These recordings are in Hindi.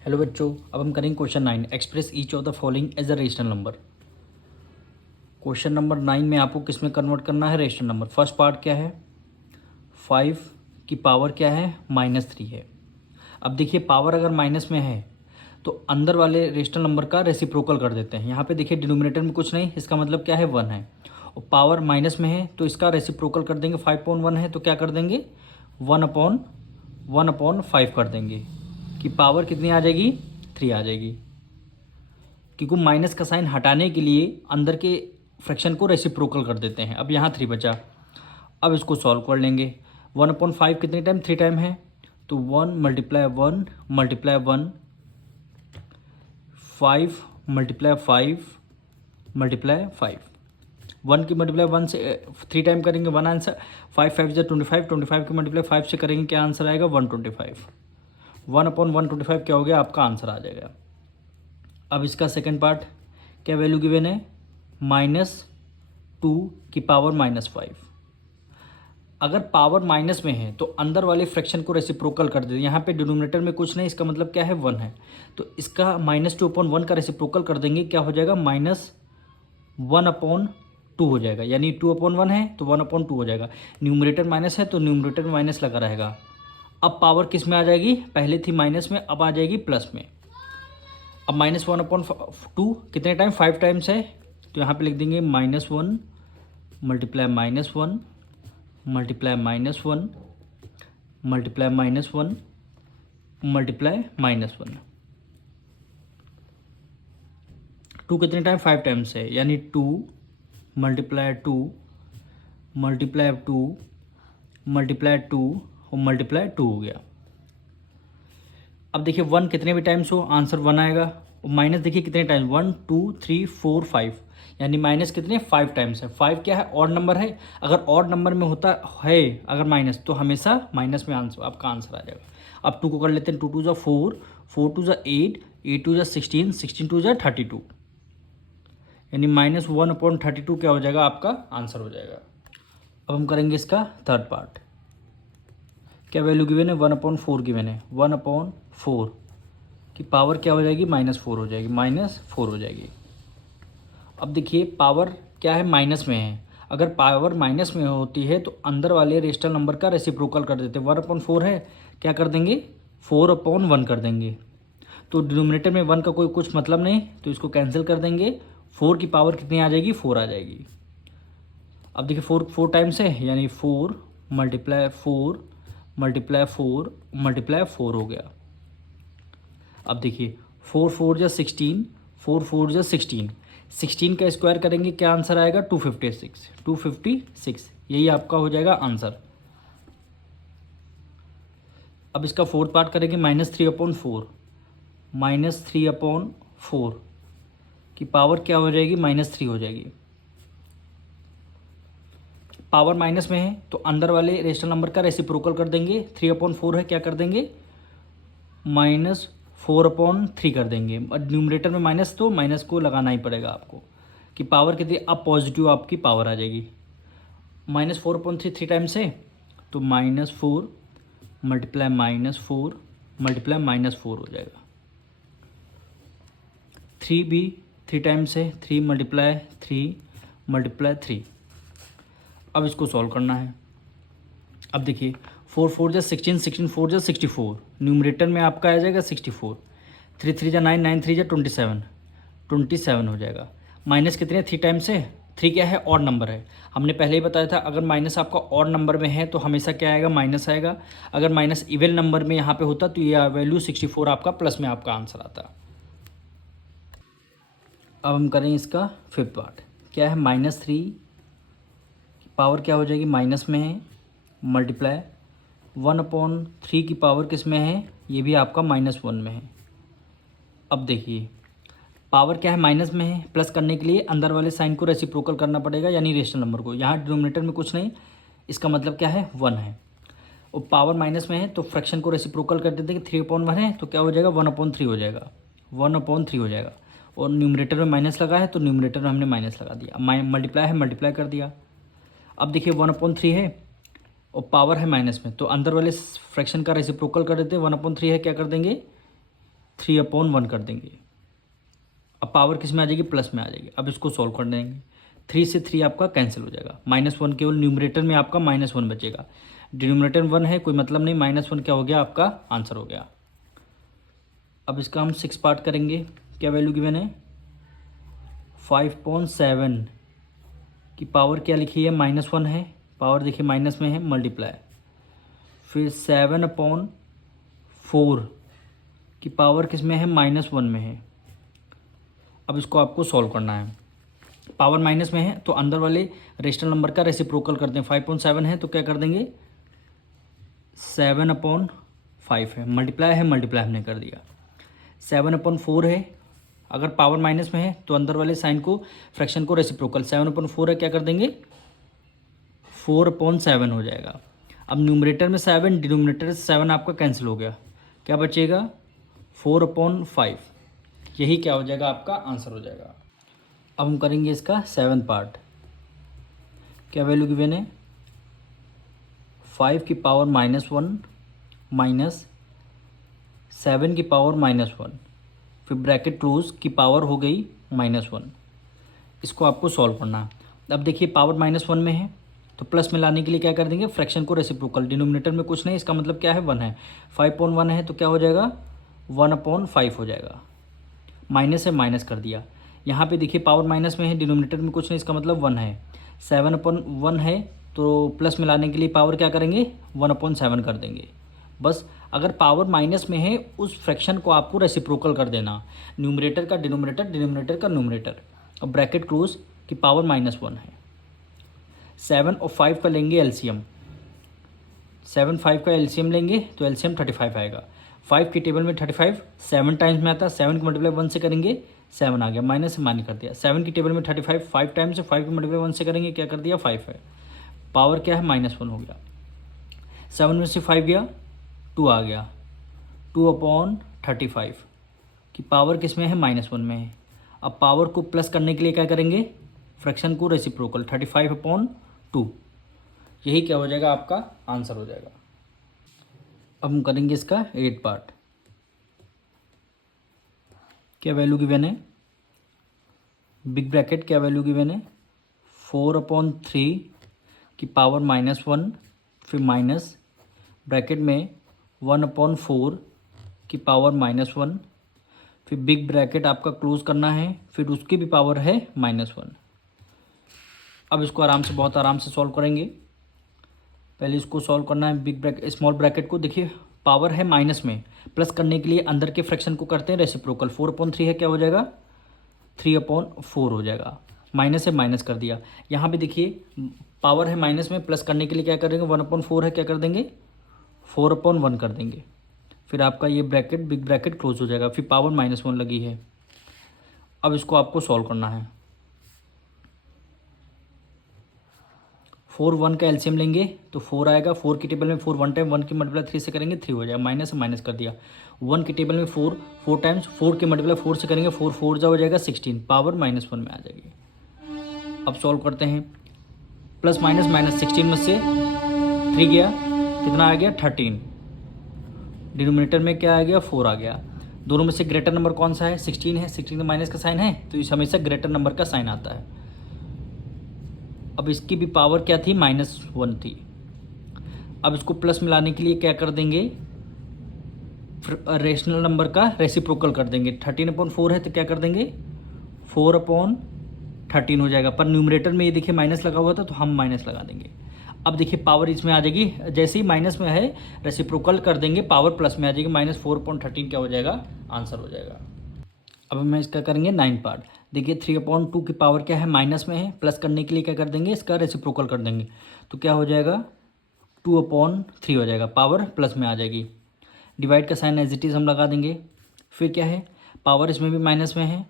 हेलो बच्चों, अब हम करेंगे question 9। Express each of the following as a rational number. Question number 9 में आपको किस में कन्वर्ट करना है? Rational number. फर्स्ट पार्ट क्या है? 5 की पावर क्या है? -3 है। अब देखिए, पावर अगर माइनस में है तो अंदर वाले रेशनल नंबर का रेसिप्रोकल कर देते हैं। यहाँ पे देखिए डिनोमिनेटर में कुछ नहीं, इसका मतलब क्या है? 1 है। और पावर माइनस में है तो इसका रेसिप्रोकल कर देंगे। 5/1 है तो क्या कर देंगे? 1/1/5 कर देंगे कि पावर कितनी आ जाएगी? 3 आ जाएगी। क्योंकि माइनस का साइन हटाने के लिए अंदर के फ्रैक्शन को रेसिप्रोकल कर देते हैं। अब यहाँ 3 बचा। अब इसको सॉल्व कर लेंगे। 1/5 कितने टाइम? 3 टाइम है तो 1 × 1 × 1 5 × 5 × 5। 1 की मल्टीप्लाई 1 से 3 टाइम करेंगे 1 आंसर। 5 5 जो 25, 25 की मल्टीप्लाई 5 से करेंगे क्या आंसर आएगा? 125। 1/125 क्या हो गया? आपका आंसर आ जाएगा। अब इसका सेकंड पार्ट क्या वैल्यू गिवन है? -2 की पावर -5। अगर पावर माइनस में है तो अंदर वाले फ्रैक्शन को रेसिप्रोकल कर देते हैं। यहाँ पे डिनोमिनेटर में कुछ नहीं, इसका मतलब क्या है? 1 है। तो इसका -2/1 का रेसिप्रोकल कर देंगे, क्या हो जाएगा? -1/2 हो जाएगा। यानी 2/1 है तो 1/2 हो जाएगा। न्यूमरेटर माइनस है तो न्यूमरेटर में माइनस लगा रहेगा। अब पावर किस में आ जाएगी? पहले थी माइनस में, अब आ जाएगी प्लस में। अब -1/2 कितने टाइम? 5 टाइम्स है तो यहाँ पे लिख देंगे -1 × -1 × -1 × -1 2 कितने टाइम? 5 टाइम्स है यानी 2 × 2 × 2 × 2 और ×2 हो गया। अब देखिए 1 कितने भी टाइम्स हो आंसर 1 आएगा। और माइनस देखिए कितने टाइम्स? 1 2 3 4 5 यानी माइनस कितने? 5 टाइम्स है। 5 क्या है? ऑड नंबर है। अगर ऑड नंबर में होता है अगर माइनस तो हमेशा माइनस में आंसर आपका आंसर आ जाएगा। अब 2 को कर लेते हैं। 2 2 4 4 2 8 8 2 16 16 2 32 यानी -1/32 क्या हो जाएगा? आपका आंसर हो जाएगा। अब हम करेंगे इसका थर्ड पार्ट। क्या वैल्यू गिवन है? 1/4 गिवन है। 1/4 की पावर क्या हो जाएगी? -4 हो जाएगी। -4 हो जाएगी। अब देखिए पावर क्या है? माइनस में है। अगर पावर माइनस में होती है तो अंदर वाले रेशनल नंबर का रेसिप्रोकल कर देते हैं। 1/4 है, क्या कर देंगे? 4/1 कर देंगे। तो डिनोमिनेटर में 1 का कोई कुछ मतलब नहीं तो इसको कैंसिल कर देंगे। 4 की पावर कितनी आ जाएगी? 4 आ जाएगी। अब देखिए 4 टाइम्स है यानी 4 × 4 × 4 × 4 हो गया। अब देखिए 4 4 जा 16 4 4 जा 16 16 का स्क्वायर करेंगे क्या आंसर आएगा? 256 256 यही आपका हो जाएगा आंसर। अब इसका फोर्थ पार्ट करेंगे -3/4 -3/4 की पावर क्या हो जाएगी? -3 हो जाएगी। पावर माइनस में है तो अंदर वाले रेशनल नंबर का रेसिप्रोकल कर देंगे। 3/4 है, क्या कर देंगे? -4/3 कर देंगे। और न्यूमरेटर में माइनस तो माइनस को लगाना ही पड़ेगा आपको कि पावर कितनी? अब पॉजिटिव आपकी पावर आ जाएगी। -4/3 3 टाइम्स है तो -4 × -4 × -4 हो जाएगा। 3 भी 3 टाइम्स है 3 × 3 × 3। अब इसको सॉल्व करना है। अब देखिए 4 4 जा 16 16 4 जा 64 न्यूमरेटर में आपका आ जाएगा 64। 3 3 जा 9 9 3 जा 27 27 हो जाएगा। माइनस कितने? 3 टाइम्स है। 3 क्या है? ऑड नंबर है। हमने पहले ही बताया था अगर माइनस आपका ऑड नंबर में है तो हमेशा क्या आएगा? माइनस आएगा। अगर माइनस इवन नंबर में यहाँ पे होता तो ये वैल्यू 64 आपका प्लस में आपका आंसर आता। अब हम करें इसका फिफ्थ पार्ट। क्या है? -3 पावर क्या हो जाएगी? माइनस में है मल्टीप्लाई 1/3 की पावर किस में है? ये भी आपका -1 में है। अब देखिए पावर क्या है? माइनस में है। प्लस करने के लिए अंदर वाले साइन को रेसिप्रोकल करना पड़ेगा यानी रेशनल नंबर को। यहाँ डिनोमिनेटर में कुछ नहीं, इसका मतलब क्या है? 1 है। और पावर माइनस में है तो फ्रैक्शन को रेसिप्रोकल कर देते हैं कि 3/1 है तो क्या हो जाएगा? 1/3 हो जाएगा। 1/3 हो जाएगा। और न्यूमरेटर में माइनस लगा है तो न्यूमरेटर में हमने माइनस लगा दिया। मल्टीप्लाई है, मल्टीप्लाई कर दिया। अब देखिए 1/3 है और पावर है माइनस में तो अंदर वाले फ्रैक्शन का रेसिप्रोकल कर देते हैं। 1/3 है, क्या कर देंगे? 3/1 कर देंगे। अब पावर किस में आ जाएगी, प्लस में आ जाएगी। अब इसको सॉल्व कर देंगे, 3 से 3 आपका कैंसिल हो जाएगा, -1 केवल न्यूमरेटर में आपका -1 बचेगा, डिनोमिनेटर 1 है, कोई मतलब नहीं, -1 क्या हो गया आपका आंसर हो गया। अब इसका हम 6 पार्ट करेंगे। क्या वैल्यू गिवन है, 5.7 की पावर क्या लिखी है, -1 है, पावर देखिए माइनस में है, मल्टीप्लाई, फिर 7/4 की पावर किस में है, -1 में है। अब इसको आपको सॉल्व करना है, पावर माइनस में है तो अंदर वाले रेशनल नंबर का रेसिप्रोकल करते हैं। 5.7 है तो क्या कर देंगे, 7/5 है, मल्टीप्लाई है, मल्टीप्लाई हमने कर दिया। 7/4 है, अगर पावर माइनस में है तो अंदर वाले साइन को, फ्रैक्शन को रेसिप्रोकल, 7/4 है, क्या कर देंगे 4/7 हो जाएगा। अब न्यूमरेटर में 7, डिनोमिनेटर से 7 आपका कैंसिल हो गया, क्या बचेगा 4/5, यही क्या हो जाएगा आपका आंसर हो जाएगा। अब हम करेंगे इसका 7th पार्ट। क्या वैल्यू गिवन है, 5 की पावर -1 माइनस 7 की पावर -1, फिर ब्रैकेट क्लोज की पावर हो गई -1। इसको आपको सॉल्व करना है। अब देखिए पावर -1 में है तो प्लस में लाने के लिए क्या कर देंगे, फ्रैक्शन को रेसिप्रोकल, डिनोमिनेटर में कुछ नहीं, इसका मतलब क्या है 1 है, 5/1 है तो क्या हो जाएगा 1/5 हो जाएगा, माइनस है माइनस कर दिया। यहाँ पे देखिए पावर माइनस में है, डिनोमिनेटर में कुछ नहीं, इसका मतलब 1 है, 7/1 है तो प्लस में लाने के लिए पावर क्या करेंगे 1/7 कर देंगे। बस अगर पावर माइनस में है उस फ्रैक्शन को आपको रेसिप्रोकल कर देना, न्यूमरेटर का डिनोमिनेटर, डिनोमिनेटर का न्यूमरेटर। अब ब्रैकेट क्लोज की पावर -1 है, 7 और 5 का लेंगे एलसीएम, 7 5 का एलसीएम लेंगे तो एलसीएम 35 आएगा। 5 की टेबल में 35 7 टाइम्स में आता है, 7 की मल्टीप्लाई 1 से करेंगे 7 आ गया, माइनस से माइनस कर दिया। 7 की टेबल में 35 5 टाइम्स है, 5 की मल्टीप्लाई 1 से करेंगे क्या कर दिया 5 है, पावर क्या है -1 हो गया। 7 में से 5 गया 2 आ गया, 2/35 की पावर किस में है -1 में है। अब पावर को प्लस करने के लिए क्या करेंगे, फ्रैक्शन को रेसिप्रोकल, 35/2, यही क्या हो जाएगा आपका आंसर हो जाएगा। अब हम करेंगे इसका 8th पार्ट। क्या वैल्यू गिवन है, बिग ब्रैकेट, क्या वैल्यू गिवन है 4/3 की पावर -1, फिर माइनस ब्रैकेट में 1/4 की पावर -1, फिर बिग ब्रैकेट आपका क्लोज करना है, फिर उसकी भी पावर है -1। अब इसको आराम से, बहुत आराम से सॉल्व करेंगे। पहले इसको सॉल्व करना है, बिग ब्रैकेट स्मॉल ब्रैकेट को, देखिए पावर है माइनस में, प्लस करने के लिए अंदर के फ्रैक्शन को करते हैं रेसिप्रोकल, 4/3 है क्या हो जाएगा 3/4 हो जाएगा, माइनस है माइनस कर दिया। यहाँ पे देखिए पावर है माइनस में, प्लस करने के लिए क्या करेंगे 1/4 है, क्या कर देंगे 4/1 कर देंगे, फिर आपका ये ब्रैकेट बिग ब्रैकेट क्लोज हो जाएगा, फिर पावर -1 लगी है। अब इसको आपको सॉल्व करना है, 4 1 का एलसीएम लेंगे तो 4 आएगा, 4 की टेबल में 4 1 टाइम, 1 की मल्टीप्लाई 3 से करेंगे 3 हो जाएगा, माइनस से माइनस कर दिया। 1 की टेबल में 4 टाइम्स, 4 की मल्टीप्लाई 4 से करेंगे 4 4 जा हो जाएगा 16, पावर -1 में आ जाएगी। अब सॉल्व करते हैं, प्लस माइनस माइनस, 16 में से 3 गया, कितना आ गया 13, डिनोमिनेटर में क्या आ गया 4 आ गया। दोनों में से ग्रेटर नंबर कौन सा है 16 है, 16 में माइनस का साइन है तो इस हमेशा ग्रेटर नंबर का साइन आता है। अब इसकी भी पावर क्या थी -1 थी। अब इसको प्लस मिलाने के लिए क्या कर देंगे, रेशनल नंबर का रेसिप्रोकल कर देंगे, 13/4 है तो क्या कर देंगे 4/13 हो जाएगा, पर न्यूमरेटर में ये देखिए माइनस लगा हुआ था तो हम माइनस लगा देंगे। अब देखिए पावर इसमें आ जाएगी, जैसे ही माइनस में है रेसिप्रोकल कर देंगे, पावर प्लस में आ जाएगी, -4/13 क्या हो जाएगा आंसर हो जाएगा। अब हम इसका करेंगे 9th पार्ट। देखिए 3/2 की पावर क्या है माइनस में है, प्लस करने के लिए क्या कर देंगे इसका रेसिप्रोकल कर देंगे, तो क्या हो जाएगा 2/3 हो जाएगा, पावर प्लस में आ जाएगी। डिवाइड का साइन एज इट इज़ हम लगा देंगे, फिर क्या है पावर इसमें भी माइनस में है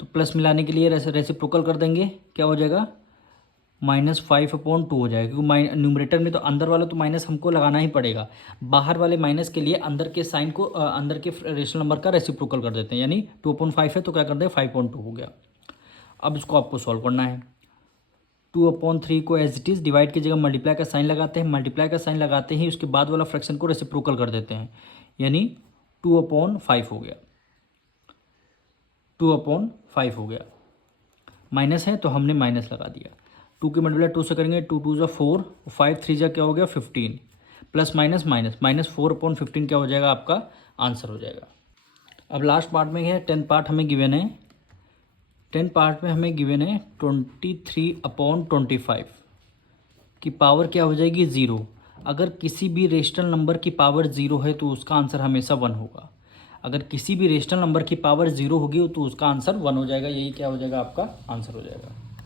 तो प्लस मिलाने के लिए रेसिप्रोकल कर देंगे, क्या हो जाएगा -5/2 हो जाएगा, क्योंकि न्यूमरेटर में तो अंदर वाला तो माइनस हमको लगाना ही पड़ेगा, बाहर वाले माइनस के लिए अंदर के साइन को अंदर के रेशनल नंबर का रेसिप्रोकल कर देते हैं, यानी 2/5 है तो क्या कर दें 5/2 हो गया। अब इसको आपको सॉल्व करना है, 2/3 को एज इट इज़ डिवाइड की जगह मल्टीप्लाई का साइन लगाते हैं, मल्टीप्लाई का साइन लगाते ही उसके बाद वाला फ्रैक्शन को रेसिप्रोकल कर देते हैं, यानी 2/5 हो गया। 2/5 हो गया, माइनस है तो हमने माइनस लगा दिया। 2 के मल्टीप्लाई 2 से करेंगे, 2 2 4, 5 3 जा क्या हो गया 15, प्लस माइनस माइनस माइनस 4/15 क्या हो जाएगा आपका आंसर हो जाएगा। अब लास्ट पार्ट में है 10 पार्ट हमें गिवन है, 10 पार्ट में हमें गिवन है 23/25 की पावर क्या हो जाएगी 0। अगर किसी भी रेशनल नंबर की पावर 0 है तो उसका आंसर हमेशा 1 होगा। अगर किसी भी रेशनल नंबर की पावर 0 होगी तो उसका आंसर 1 हो जाएगा। यही क्या हो जाएगा आपका आंसर हो जाएगा।